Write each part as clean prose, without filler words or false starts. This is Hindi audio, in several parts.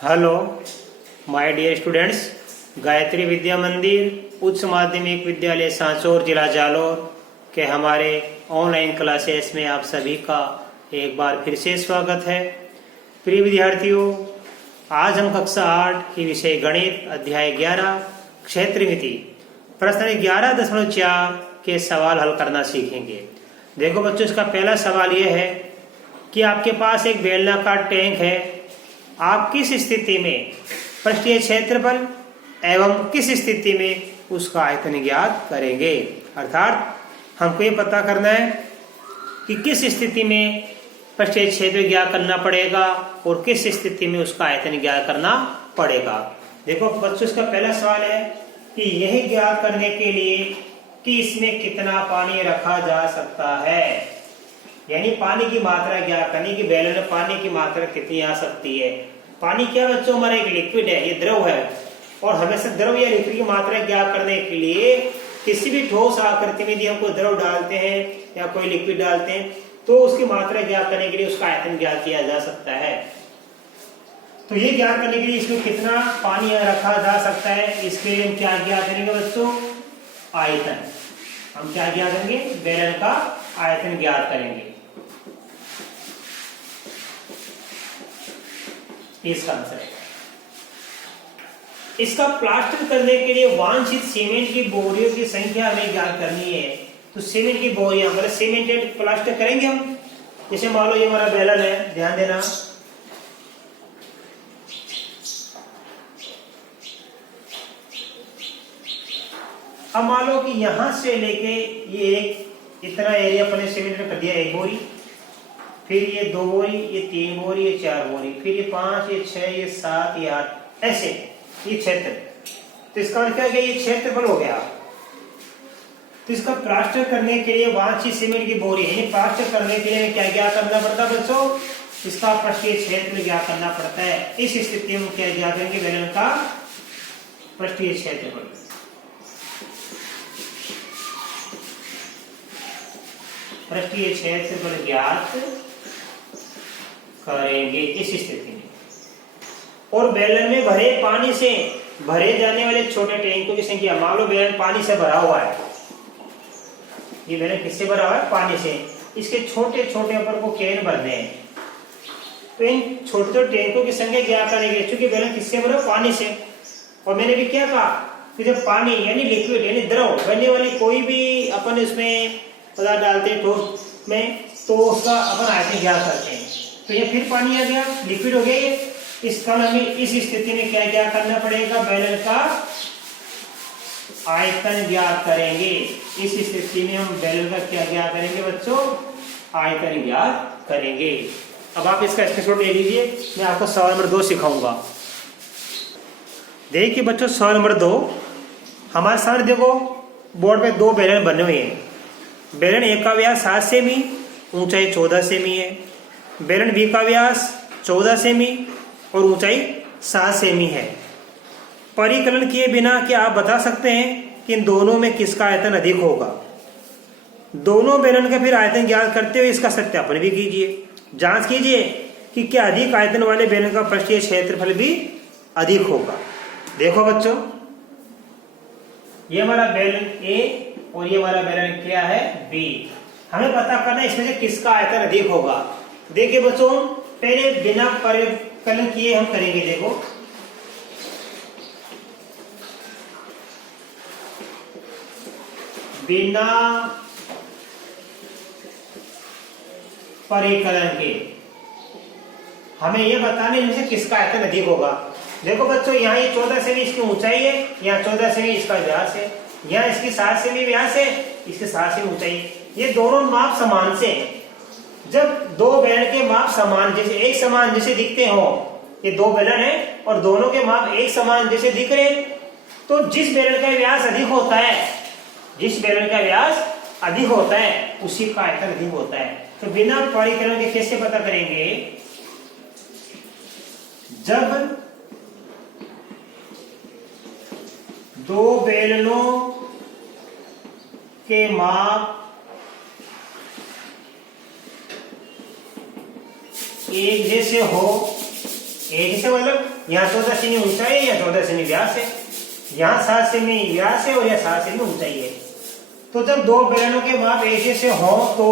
Hello my dear students, Gayatri Vidya Mandir उच्च माध्यमिक विद्यालय सांचौर जिला जालौर के हमारे ऑनलाइन क्लासेस में आप सभी का एक बार फिर से स्वागत है। प्रिय विद्यार्थियों, आज हम कक्षा 8 की विषय गणित अध्याय 11 क्षेत्रमिति प्रश्न 11.4 के सवाल हल करना सीखेंगे। देखो बच्चों, इसका पहला सवाल यह है कि आपके पास एक बेलनाकार टैंक है। आप किस स्थिति में पृष्ठीय क्षेत्रफल एवं किस स्थिति में उसका आयतन ज्ञात करेंगे। अर्थात हमको ये पता करना है कि किस स्थिति में पृष्ठीय क्षेत्र ज्ञात करना पड़ेगा और किस स्थिति में उसका आयतन ज्ञात करना पड़ेगा। देखो बच्चों, इसका पहला सवाल है कि यह ज्ञात करने के लिए कि इसमें कितना पानी रखा जा सकता है, यानी पानी की मात्रा ज्ञात करने की बेलन में पानी की मात्रा कितनी आ सकती है। पानी क्या बच्चों, हमारा एक लिक्विड है, ये द्रव है, और हमेशा द्रव या लिक्विड की मात्रा ज्ञात करने के लिए किसी भी ठोस आकृति में यदि हम कोई द्रव डालते हैं या कोई लिक्विड डालते हैं तो उसकी मात्रा ज्ञात करने के लिए उसका आयतन ज्ञात किया जा सकता है। तो ये ज्ञात करने के लिए इसमें कितना पानी रखा जा सकता है, इसके लिए हम क्या ज्ञात करेंगे बच्चों, आयतन। हम क्या ज्ञात करेंगे, बेलन का आयतन ज्ञात करेंगे। इसका आंसर है। इसका प्लास्टर करने के लिए वांछित सीमेंट की बोरियों की संख्या हमें ज्ञात करनी है। तो सीमेंट की बोरियां मतलब सीमेंटेड प्लास्टर करेंगे हम। जैसे मान लो ये हमारा बेलन है, ध्यान देना, अब मान लो कि यहां से लेके ये एक इतना एरिया अपने सीमेंट में कर दिया, एक बोरी, फिर ये 2 बोरी, ये 3 बोरी, ये 4 बोरी, फिर ये 5, ये 6, ये 7, ये 8, ऐसे ये क्षेत्र। तो इसका मतलब क्या है, ये क्षेत्रफल हो गया। तो इसका प्लास्टर करने के लिए वांछित सीमेंट की बोरी है, प्लास्टर करने के लिए क्या ज्ञात करना पड़ता है बच्चों, इसका पृष्ठीय क्षेत्र ज्ञात करना पड़ता है। इस स्थिति में क्या ज्ञात करेंगे, बेलन का पृष्ठीय क्षेत्रफल। पृष्ठीय क्षेत्रफल ज्ञात करेंगे इस स्थिति में। और बेलन में भरे पानी से भरे जाने वाले छोटे टैंकों की संख्या, मान लो बेलन पानी से भरा हुआ है, ये बेलन किससे भरा हुआ है, पानी से। इसके छोटे छोटे ऊपर को कैन भरने हैं, तो इन छोटे छोटे टैंकों की संख्या ज्ञात करेंगे, क्योंकि बेलन किससे भरा, पानी से। और मैंने भी क्या कहा कि जब पानी यानी लिक्विड यानी द्रव बनने वाली कोई भी अपन इसमें पदार्थ डालते हैं ठोस में, तो उसका अपन आयतन ज्ञात करते हैं। तो ये फिर पानी आ गया, लिक्विड हो गया ये। इस कारण हमें इस स्थिति में क्या क्या करना पड़ेगा, बेलन का आयतन ज्ञात करेंगे। इस स्थिति में हम बेलन का क्या ज्ञात करेंगे बच्चों, आयतन ज्ञात करेंगे। अब आप इसका स्क्रीनशॉट ले लीजिए, मैं आपको सवाल नंबर 2 सिखाऊंगा। देखिए बच्चों, सवाल नंबर 2 हमारे सामने देखो बोर्ड पे 2 बेलन बने हुए हैं। बेलन ए का व्यास 7 सेमी, ऊंचाई 14 सेमी है। बेलन बी का व्यास 14 सेमी और ऊंचाई 7 सेमी है। परिकलन किए बिना क्या आप बता सकते हैं कि इन दोनों में किसका आयतन अधिक होगा। दोनों बेलन का फिर आयतन ज्ञात करते हुए इसका सत्यापन भी कीजिए, जांच कीजिए कि क्या अधिक आयतन वाले बेलन का पृष्ठीय क्षेत्रफल भी अधिक होगा। देखो बच्चों, ये हमारा बेलन ए और ये हमारा बेलन क्या है, बी। हमें पता करना है इसमें से किसका आयतन अधिक होगा। देखिए बच्चों, पहले बिना परिकलन किए हम करेंगे। देखो बिना परिकलन के हमें यह बताना है इनमें से किसका आयतन अधिक होगा। देखो बच्चों, यहाँ ये 14 सेमी इसकी ऊंचाई है, यहाँ 14 सेमी इसका व्यास है, यहाँ इसकी 7 सेमी व्यास है, इसके 7 सेमी ऊंचाई। ये दोनों माप समान से हैं। जब 2 बेलन के माप समान जैसे एक समान जैसे दिखते हो, ये 2 बेलन है और दोनों के माप एक समान जैसे दिख रहे, तो जिस बेलन का व्यास अधिक होता है, जिस बेलन का व्यास अधिक होता है उसी का आयतन अधिक होता है। तो बिना परिकलन के कैसे पता करेंगे, जब 2 बेलनों के माप एक जैसे हो ए से मतलब यहाँ 14 सेमी ऊंचाई है, यहाँ 14 सेमी व्यास है, यहाँ 7 सेमी व्यास है और यहाँ 7 सेमी ऊंचाई है। तो जब दो बेलनों के माप एक से हो तो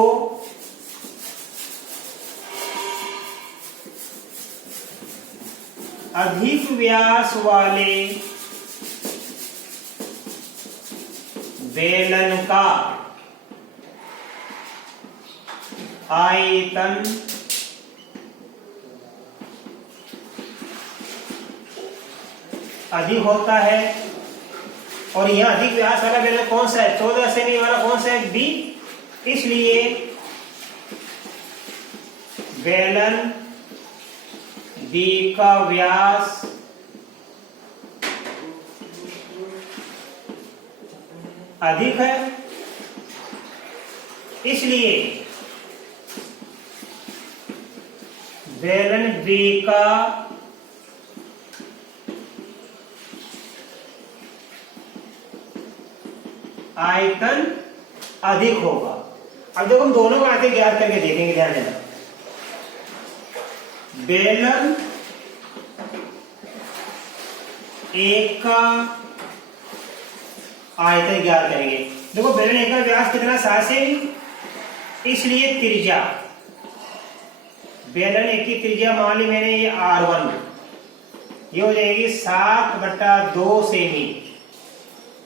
अधिक व्यास वाले बेलन का आयतन अधिक होता है। और यह अधिक व्यास वाला बेलन कौन सा है? 14 सेमी वाला कौन सा है? बी। इसलिए बेलन बी का व्यास अधिक है, इसलिए बेलन बी का आयतन अधिक होगा। अब देखो हम दोनों का आयतन ज्ञात करके देखेंगे, ध्यान देना। बेलन एक का आयतन ज्ञात करेंगे। देखो बेलन एक का व्यास कितना? 7 सेमी, इसलिए त्रिज्या बेलन एक की त्रिज्या मान ली मैंने ये R1, ये हो जाएगी 7/2 सेमी।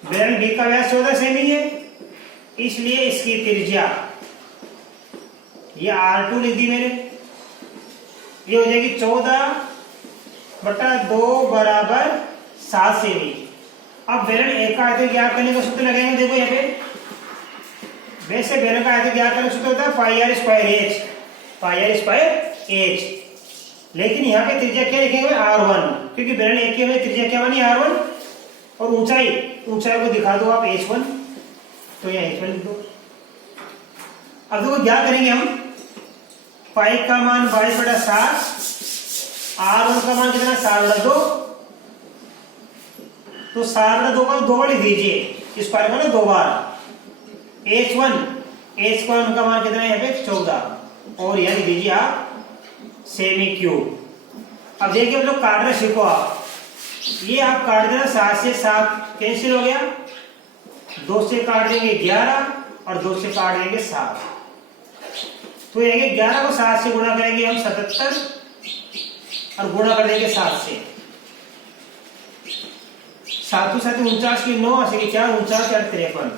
बेलन बी का व्यास 14 सेमी है, इसलिए इसकी त्रिज्या ये R2 लिख दी मैंने, ये हो जाएगी 14/2 बराबर 7 सेमी। अब बेलन एक का आयतन ज्ञात करने का सूत्र लगाएंगे। देखो यहाँ पे वैसे बेलन का आयतन ज्ञात करने का सूत्र होता है πr²h, लेकिन यहाँ पे त्रिज्या क्या लिखेंगे? R1, क्योंकि बेलन एक की हमें त्रिज्या क्या मानी? R1। और ऊंचाई को दिखा दो आप h1, तो यहाँ h1 लिख दो। अब देखो क्या करेंगे हम, पाई का मान 22/7, R1 का मान कितना? 7/2, तो 7/2 का 2 बार लिख दीजिए, इस पाई को ना 2 बार। h1 का मान कितना है? यहाँ पे 14, और यहाँ लिख दीजिए आप सेमी क्यूब। अब देखिए हम लोग काटना सीखो आप, ये आप काट देना, 7 से 7 कैंसिल हो गया, 2 से काट देंगे 11 और 2 से काट देंगे 7, तो ये 11 को 7 से गुणा करेंगे हम 77 और गुणा कर देंगे 7 से, 7 7 49 की 9 80 की 4 49 4 53।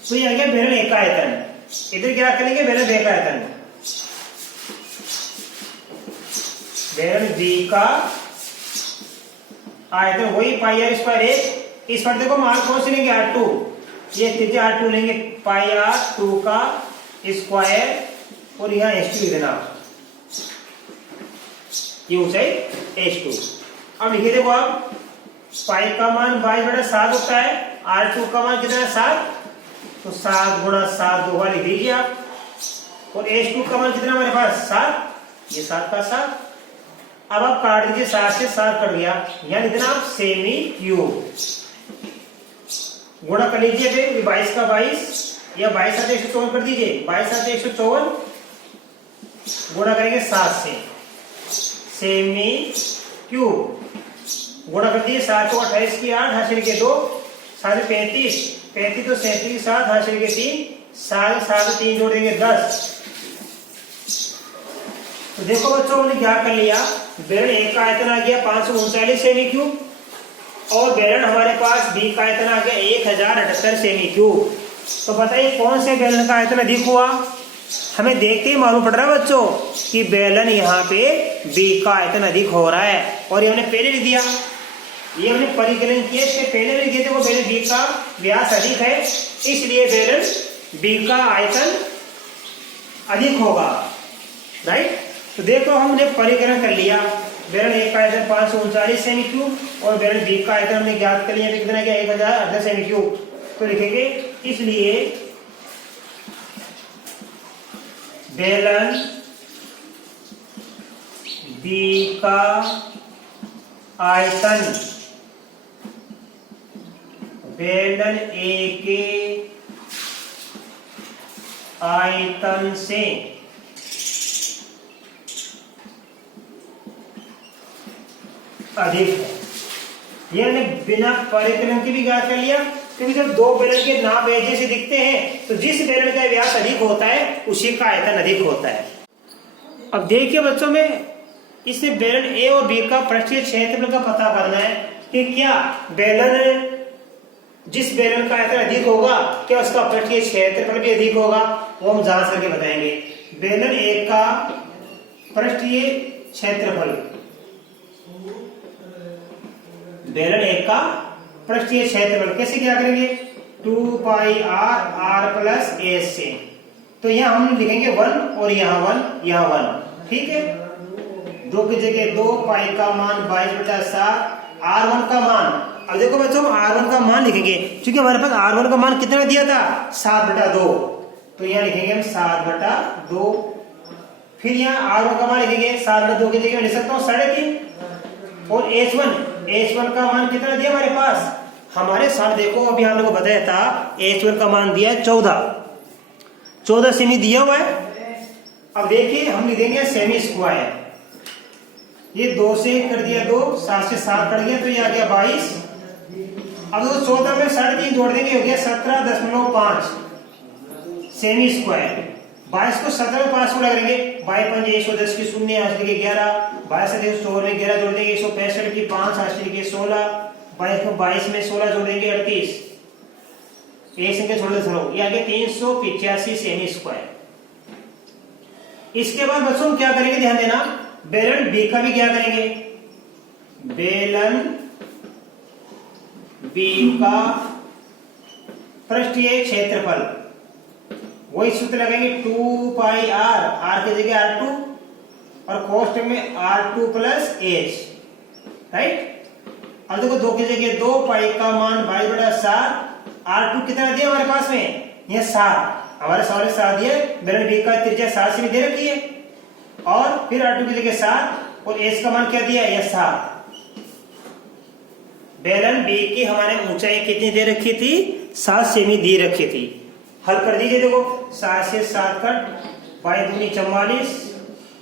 तो ये आ गया बेलन एक का आयतन। इधर क्या करेंगे? बेलन बी का आयतन, बेलन बी का आयतन वही πr²h। इस पर देखो मान कौन से लेंगे? R2, ये त्रिज्या R2 लेंगे, πr2 का स्क्वायर और यहाँ h2 देना, ये ऊंचाई h2। अब लिखे देखो आप, पाई का मान 22/7 होता है, R2 का मान कितना है? 7, तो 7 गुणा 7 2 बार लिख दीजिए आप, और h2 का मान कितना हमारे पास? 7, ये 7 का 7। अब आप काट दीजिए, 7 से 7 कट गया, यहाँ लिखना आप सेमी क्यूब। गुणा कर लीजिए, 22 का 22 या 22 7 154 कर दीजिए, 22 7 154 गुणा करेंगे 7 से, सेमी क्यूब। गुणा कर दिए, 7 को 28 की 8 हासिल के 2 7 35 35 तो 37 7 हासिल के 3 7 7 3 जोड़ देंगे 10। तो देखो बच्चों हमने क्या कर लिया, बेलन एक का आयतन आ गया 539 सेमी क्यूब, और बेलन हमारे पास बी का आयतन आ गया 1078 सेमी क्यूब। तो बताइए कौन से बेलन का आयतन अधिक हुआ? हमें देखते ही मालूम पड़ रहा है बच्चों कि बेलन यहाँ पे बी का आयतन अधिक हो रहा है, और ये हमने पहले लिख दिया, ये हमने परिकलन किए, इसके पहले भी लिखे थे वो बेलन बी का व्यास अधिक है, इसलिए बेलन बी का आयतन अधिक होगा, राइट। तो देखो हमने परिकलन कर लिया, बेलन एक का आयतन 539 सेमी क्यूब और बेलन बी का आयतन हमने ज्ञात कर लिया कितना क्या 1078 सेमी क्यूब। तो लिखेंगे इसलिए बेलन बी का आयतन बेलन ए के आयतन से अधिक है। ये हमने बिना परिकलन की भी ज्ञात कर लिया, क्योंकि जब दो बेलन के नाप एक जैसे दिखते हैं तो जिस बेलन का व्यास अधिक होता है उसी का आयतन अधिक होता है। अब देखिए बच्चों में इससे बेलन ए और बी का पृष्ठीय क्षेत्रफल का पता करना है कि क्या बेलन जिस बेलन का आयतन अधिक होगा क्या उसका पृष्ठीय क्षेत्रफल भी अधिक होगा, वो हम जांच करके बताएंगे। बेलन ए का पृष्ठीय क्षेत्रफल, बेलन ए का पृष्ठीय क्षेत्रफल कैसे क्या करेंगे, 2 पाई r प्लस a से, तो यहाँ हम लिखेंगे 1 और यहाँ 1 यहाँ 1, ठीक है। 2 की जगह 2, पाई का मान 22/7, r1 का मान, अब देखो बच्चों हम r1 का मान लिखेंगे क्योंकि हमारे पास r1 का मान कितना दिया था 7/2, तो यहाँ लिखेंगे हम 7/2। फिर यहाँ r1 का मान लिखेंगे 7/2 की जगह लिख सकता हूँ 3.5, और h1 का मान कितना दिया हमारे पास, हमारे साथ देखो अभी हम लोग को बताया था h1 का मान दिया 14 सेमी दिया हुआ है। अब देखिए हम लिखेंगे सेमी स्क्वायर, ये 2 से कर दिया 2, 7 से 7 कट गया तो ये आ गया 22। अब तो 14 में 3.5 जोड़ देंगे हो गया 17.5 सेमी स्क्वायर। 22 को 17 में 5 गुणा करेंगे, 22 110 की 0 8 के 11, 22 से 100 में 11 जोड़ देंगे 165 की 5 8 के 16, 22 को 22 में 16 जोड़ देंगे 38, एक संख्या छोड़ दे छोड़ो, ये आ गया 385 सेमी स्क्वायर। इसके बाद बच्चों क्या करेंगे ध्यान देना, बेलन बी का भी क्या करेंगे, बेलन बी का पृष्ठीय क्षेत्रफल, वही सूत्र लगाएंगे 2 पाई r की जगह r2 और कोष्ठक में r2 प्लस h, राइट। अब देखो 2 की जगह 2, पाई का मान 22/7, r2 कितना दिया हमारे पास में, यह 7, हमारे सवाल 7 दिया, बेलन बी का त्रिज्या 7 से भी दे रखी है, और फिर r2 की जगह 7 और h का मान क्या दिया, यह 7। बेलन बी की हमारे ऊंचाई कितनी दे रखी थी, 7 सेमी दे रखी थी। हल कर दीजिए, देखो 7 से 7 कट, 22 दूनी 44,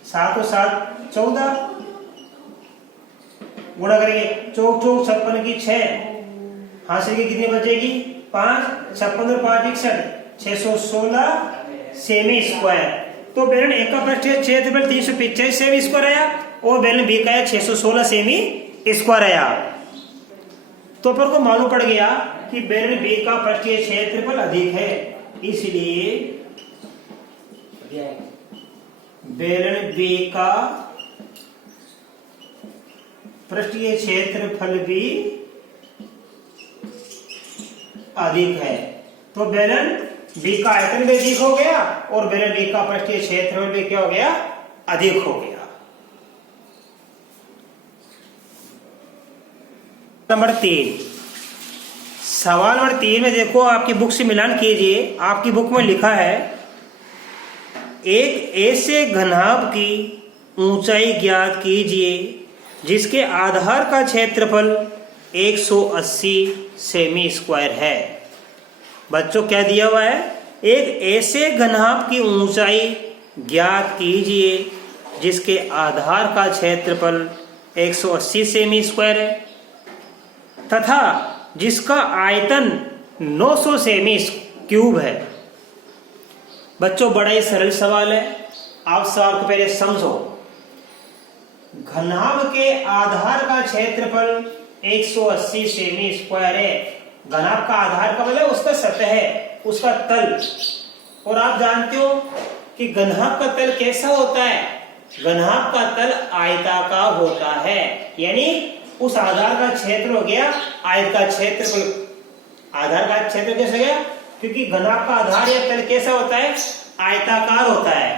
7 और 7 14, गुणा करेंगे 4 4 56 की 6, हासिल की कितनी बचेगी 5, 56 और 5 61, 616 सेमी स्क्वायर। तो बेलन ए का पृष्ठीय क्षेत्रफल 385 सेमी स्क्वायर आया और बेलन बी का 616 सेमी स्क्वायर आया। तो पर को मालूम पड़ गया कि बेलन बी का पृष्ठीय क्षेत्रफल अधिक है, इसलिए बेलन बी का पृष्ठीय क्षेत्रफल भी अधिक है। तो बेलन बी का आयतन भी अधिक हो गया और बेलन बी का पृष्ठीय क्षेत्रफल भी क्या हो गया, अधिक हो गया। नंबर 3, सवाल नंबर 3 में देखो आपकी बुक से मिलान कीजिए। आपकी बुक में लिखा है एक ऐसे घनाभ की ऊंचाई ज्ञात कीजिए जिसके आधार का क्षेत्रफल 180 सेमी स्क्वायर है। बच्चों क्या दिया हुआ है, एक ऐसे घनाभ की ऊंचाई ज्ञात कीजिए जिसके आधार का क्षेत्रफल 180 सेमी स्क्वायर है तथा जिसका आयतन 900 सेमी क्यूब है। बच्चों बड़ा ही सरल सवाल है, आप सवाल को पहले समझो। घनाभ के आधार का क्षेत्रफल 180 सेमी स्क्वायर है। घनाभ का आधार का मतलब उसका सतह है, उसका तल। और आप जानते हो कि घनाभ का तल कैसा होता है, घनाभ का तल आयताकार होता है, यानी उस आधार का क्षेत्र हो गया आयत का क्षेत्रफल। आधार का क्षेत्र कैसे गया, क्योंकि घनाभ का आधार या तल कैसा होता है, आयताकार होता है,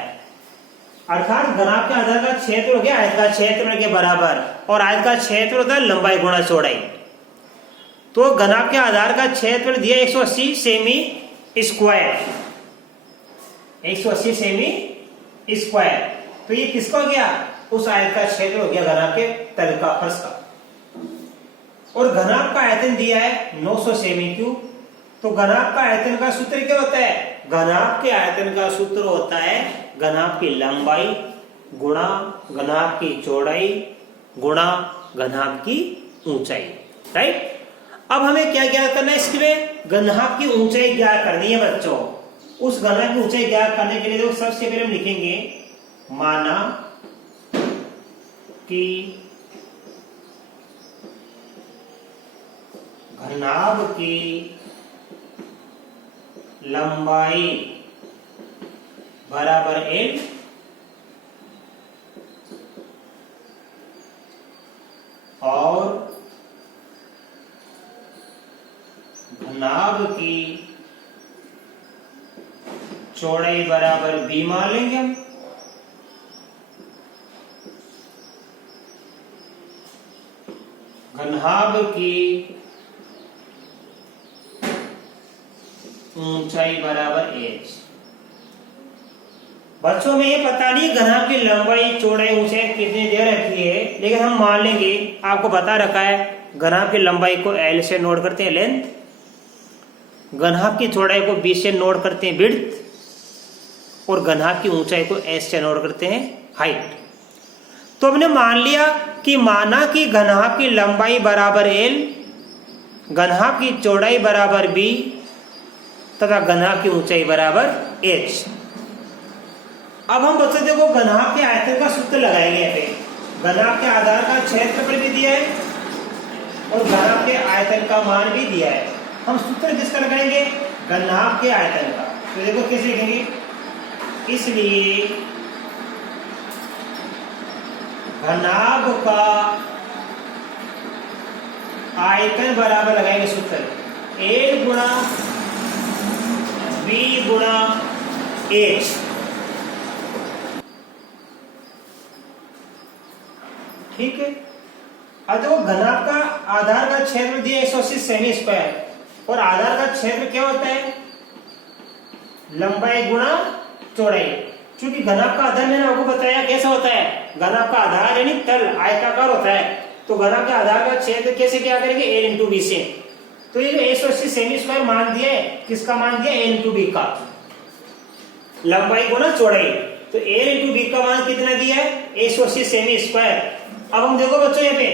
अर्थात घनाभ के आधार का क्षेत्र हो गया आयत का क्षेत्रफल के बराबर, और आयत का क्षेत्र होता है लंबाई गुणा चौड़ाई। तो घनाभ के आधार का क्षेत्रफल दिया 180 सेमी स्क्वायर, 180 सेमी स्क्वायर। तो ये किसका हो गया, उस आयत का क्षेत्र हो गया घनाभ के तल का, फर्श का। और घनाभ का आयतन दिया है 900 सेमी क्यूब। तो घनाभ का आयतन का सूत्र क्या होता है, घनाभ के आयतन का सूत्र होता है घनाभ की लंबाई गुणा घनाभ की चौड़ाई गुणा घनाभ की ऊंचाई। राइट, अब हमें क्या ज्ञात करना है, इसके में घनाभ की ऊंचाई ज्ञात करनी है बच्चों। उस घनाभ की ऊंचाई ज्ञात करने के लिए तो सबसे पहले हम लिखेंगे माना कि घनाभ की लंबाई बराबर l और घनाभ की चौड़ाई बराबर b मान लेंगे हम। घनाभ की ऊंचाई बराबर h। बच्चों में ये पता नहीं घनाभ की लंबाई चौड़ाई ऊंचाई कितनी दे रखी है, लेकिन हम मान लेंगे आपको बता रखा है घनाभ की लंबाई को l से नोट करते हैं लेंथ, घनाभ की चौड़ाई को b से नोट करते हैं विड्थ, और घनाभ की ऊंचाई को s से नोट करते हैं हाइट। तो हमने मान लिया कि माना कि घनाभ की लंबाई बराबर l, घनाभ की चौड़ाई बराबर b तथा घनाभ की ऊंचाई बराबर h। अब हम बच्चों देखो घनाभ के आयतन का सूत्र लगाएंगे। यहाँ पे घनाभ के आधार का क्षेत्रफल भी दिया है और घनाभ के आयतन का मान भी दिया है। हम सूत्र किसका लगाएंगे, घनाभ के आयतन का। तो देखो कैसे लिखेंगे, इसलिए घनाभ का आयतन बराबर लगाएंगे सूत्र a गुणा b गुणा h। ठीक है, अब देखो घनाभ का आधार का क्षेत्र दिया 180 सेमी स्क्वायर, और आधार का क्षेत्र क्या होता है, लंबाई गुणा चौड़ाई। क्योंकि घनाभ का आधार मैंने आपको बताया कैसा होता है, घनाभ का आधार यानी तल आयताकार होता है, तो घनाभ के आधार का क्षेत्र कैसे क्या करेंगे, a इंटू बी से। तो ये 180 सेमी स्क्वायर मान दिया है, किसका मान दिया, a इंटू बी का, लंबाई गुणा चौड़ाई। तो a इंटू बी का मान कितना दिया है, 180 सेमी स्क्वायर। अब हम देखो बच्चों यहाँ पे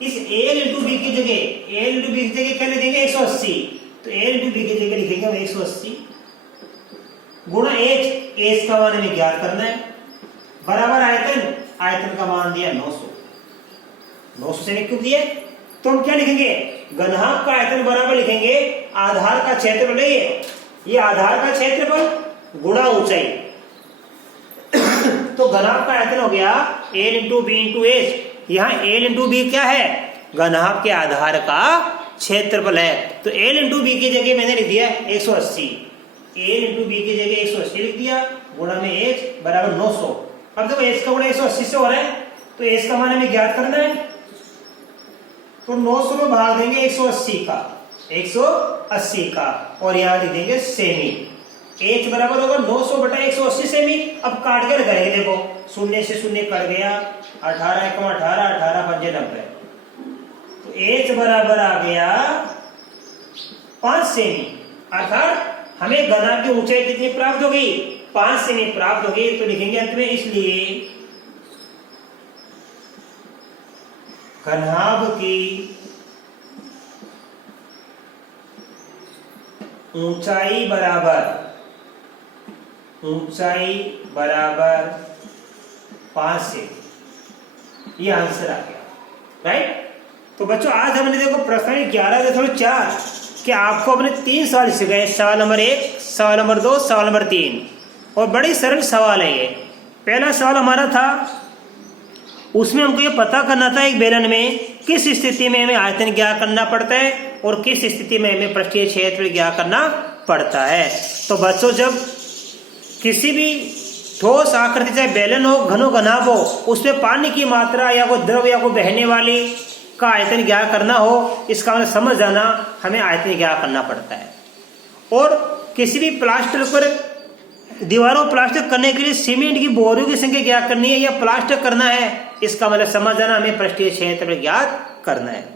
इस a इंटू बी की जगह, a इंटू बी की जगह क्या लिखेंगे 180, तो a इंटू बी की जगह लिखेंगे हम 180 गुणा h का मान हमें ज्ञात करना है, बराबर आयतन, आयतन का मान दिया 900 से क्यों दिया, तो हम क्या लिखेंगे, घनाभ का आयतन बराबर लिखेंगे आधार का क्षेत्रफल है ये आधार का क्षेत्रफल गुणा ऊंचाई। तो घनाभ का आयतन हो गया a into B into H. यहाँ a इंटू बी क्या है, घनाभ के आधार का क्षेत्रफल है। तो a इंटू बी की जगह मैंने लिख दिया 180, a इंटू बी की जगह 180 लिख दिया, गुणा में h बराबर 900। अब देखो h का गुणा 180 से हो रहा है, तो h का मान हमें ज्ञात करना है, तो 900 में भाग देंगे 180 का, और यहाँ लिख देंगे सेमी। h बराबर होगा 900 बटा 180 सेमी। अब काट कर करेंगे, देखो शून्य से शून्य कट गया, 18 एकम 18, 18 पंजे 90, तो h बराबर आ गया 5 सेमी। अर्थात हमें घनाभ की ऊंचाई कितनी प्राप्त होगी, 5 सेमी प्राप्त होगी। तो लिखेंगे अंत में, इसलिए घनाभ की ऊंचाई बराबर 5 सेमी, ये आंसर आ गया। राइट, तो बच्चों आज हमने देखो प्रश्न 11.4 कि आपको अपने 3 सवाल सिखाए, सवाल नंबर 1, सवाल नंबर 2, सवाल नंबर 3, और बड़ी सरल सवाल है ये। पहला सवाल हमारा था, उसमें हमको ये पता करना था एक बेलन में किस स्थिति में हमें आयतन ज्ञात करना पड़ता है और किस स्थिति में हमें पृष्ठीय क्षेत्र ज्ञात करना पड़ता है। तो बच्चों जब किसी भी ठोस आकृति चाहे बेलन हो, घनो घनाभ हो, उसमें पानी की मात्रा या कोई द्रव या कोई बहने वाली का आयतन ज्ञात करना हो, इसका मतलब समझ जाना हमें आयतन ज्ञात करना पड़ता है। और किसी भी प्लास्टर पर दीवारों प्लास्टर करने के लिए सीमेंट की बोरियों की संख्या ज्ञात करनी है या प्लास्टर करना है, इसका मतलब समझ जाना हमें पृष्ठीय क्षेत्र ज्ञात करना है।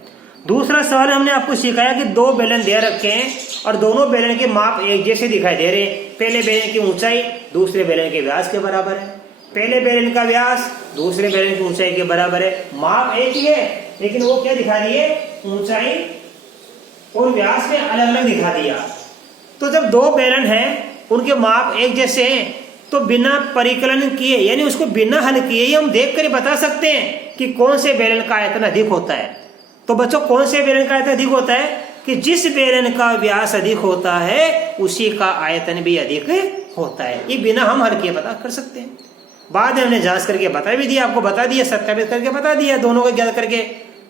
दूसरा सवाल हमने आपको सिखाया कि 2 बेलन दे रखे हैं और दोनों बेलन के माप एक जैसे दिखाई दे रहे हैं। पहले बेलन की ऊंचाई दूसरे बेलन के व्यास के बराबर है, पहले बेलन का व्यास दूसरे बेलन की ऊंचाई के बराबर है, माप एक ही है, लेकिन वो क्या दिखा दिए, ऊंचाई और व्यास में अलग अलग दिखा दिया। तो जब दो बेलन हैं उनके माप एक जैसे हैं तो बिना परिकलन किए यानी उसको बिना हल किए ही हम देख कर बता सकते हैं कि कौन से बेलन का आयतन अधिक होता है। तो बच्चों कौन से बेलन का आयतन अधिक होता है कि जिस बेलन का व्यास अधिक होता है उसी का आयतन भी अधिक होता है। ये बिना हम हल किए पता कर सकते हैं। बाद में हमने जांच करके बता भी दिया, आपको बता दिया, सत्यापित करके बता दिया, दोनों को ज्ञात करके,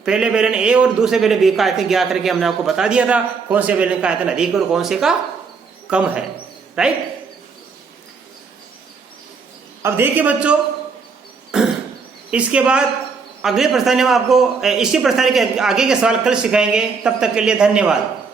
पहले बेलन ए और दूसरे बेलन बी का आयतन ज्ञात करके हमने आपको बता दिया था कौन से बेलन का आयतन अधिक और कौन से का कम है। राइट। अब देखिए बच्चों, इसके बाद अगले प्रश्न में आपको इसी प्रश्न के आगे के सवाल कल सिखाएंगे। तब तक के लिए धन्यवाद।